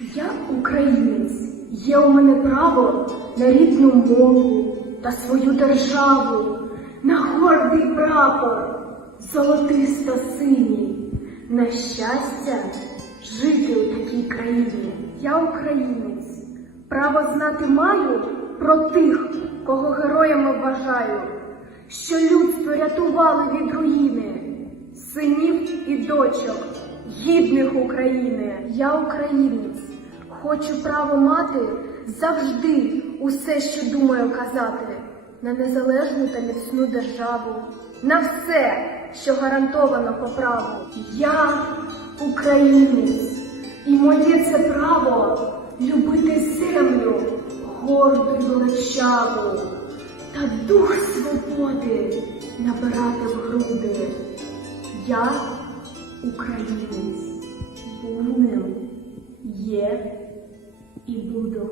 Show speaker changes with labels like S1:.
S1: Я українець, є у мене право на рідну мову та свою державу, на гордий прапор, золотисто синій, на щастя жити у такій країні. Я українець, право знати маю про тих, кого героями вважаю, що людство рятували від руїни, синів і дочок, гідних України. Я українець, хочу право мати завжди усе, що думаю казати, на незалежну та міцну державу, на все, що гарантовано по праву. Я українець, і моє це право любити землю горду й величаву, та дух свободи набирати в груди. Я українець, був ним, є і буду.